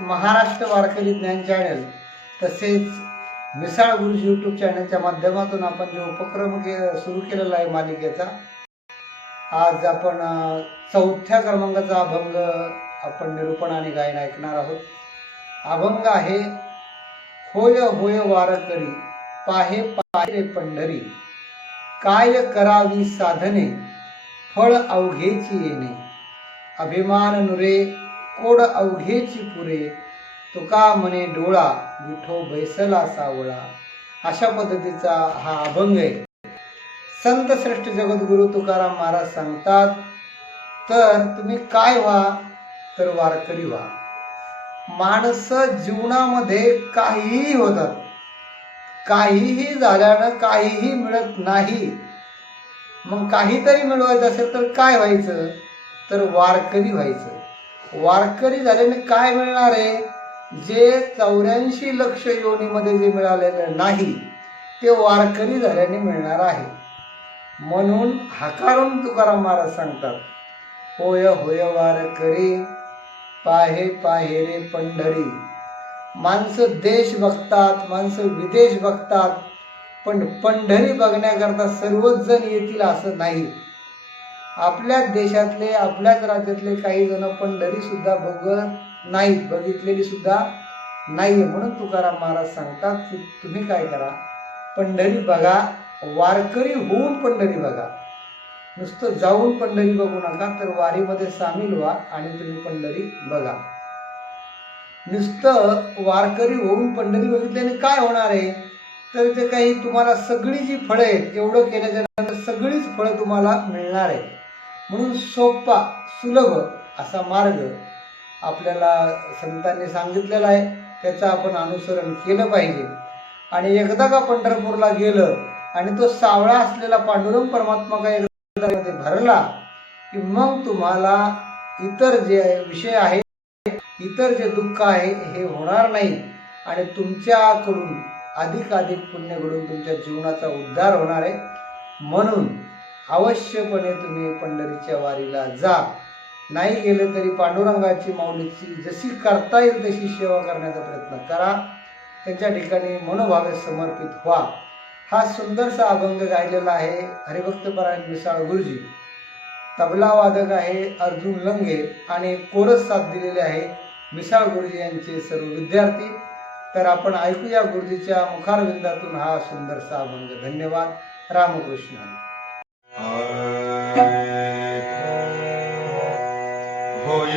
महाराष्ट्र वारकरी ज्ञान चॅनल तसेच मिसाळ गुरुजी यूट्यूब चॅनलच्या माध्यमातून आपण जो उपक्रम के सुरू केलेला आहे मालिकेचा आज आपण चौथ्या क्रमांकाचा अभंग आपण निरूपण आणि गायन ऐकणार आहोत. अभंग आहे होय होय वारकरी पाहे पाहे पंढरी काय करावी साधने फळ अवघेची येणे अभिमान नुरे कोड अवघेची पुरे. तुका म्हणे डोळा विठो बैसला सावळा. अशा पद्धतीचा हा अभंग आहे. संत श्रेष्ठ जगद्गुरु तुकाराम महाराज सांगतात तर तुम्ही काय व्हा तर वारकरी व्हा. माणसं जीवनामध्ये काहीही होतात. काहीही झाल्यानं काहीही मिळत नाही. मग काहीतरी मिळवायचं असेल तर काय व्हायचं? तर वारकरी व्हायचं. वारकरी झाल्याने काय मिळणार आहे? जे चौऱ्याऐंशी लक्ष योनीमध्ये जे मिळालेलं नाही ते वारकरी झाल्याने मिळणार आहे. म्हणून हकारून तुकाराम महाराज सांगतात होय होय वारकरी पाहे पाहे रे पंढरी. माणसं देश बघतात माणसं विदेश बघतात पण पंढरी बघण्याकरता सर्वच जण येतील असं नाही. आपल्याच देशातले आपल्याच राज्यातले काही जण पंढरी सुद्धा बघत नाहीत बघितलेली सुद्धा नाहीये. म्हणून तुकाराम महाराज सांगतात की तुम्ही काय करा पंढरी बघा वारकरी होऊन पंढरी बघा. नुसतं जाऊन पंढरी बघू नका तर वारीमध्ये सामील व्हा आणि तुम्ही पंढरी बघा. नुसतं वारकरी होऊन पंढरी बघितल्याने काय होणार आहे? तर ते काही तुम्हाला सगळी जी फळं आहेत एवढं केल्याच्यानंतर सगळीच फळं तुम्हाला मिळणार आहेत. म्हणून सोपा सुलभ असा मार्ग आपल्याला संतांनी सांगितलेला आहे. त्याचं आपण अनुसरण केलं पाहिजे. आणि एकदा का पंढरपूरला गेलं आणि तो सावळा असलेला पांडुरंग परमात्मा का एकदा भरला की मग तुम्हाला इतर जे विषय आहे इतर जे दुःख आहे हे होणार नाही. आणि तुमच्याकडून अधिकाधिक पुण्य घडून तुमच्या जीवनाचा उद्धार होणार आहे. म्हणून अवश्यपणे तुम्ही पंढरीच्या वारीला जा. नाही गेले तरी पांडुरंगाची माऊलीची जशी करता येईल तशी सेवा करण्याचा प्रयत्न करा. त्यांच्या ठिकाणी मनोभावे समर्पित व्हा. हा सुंदरसा अभंग गायलेला आहे हरिभक्तपरायण मिसाळ गुरुजी. तबला वादक आहे अर्जुन लंगे आणि कोरस साथ दिलेले आहे मिसाळ गुरुजी यांचे सर्व विद्यार्थी. तर आपण ऐकूया गुरुजीच्या मुखारविंदातून हा सुंदरसा अभंग. धन्यवाद. रामकृष्ण. होय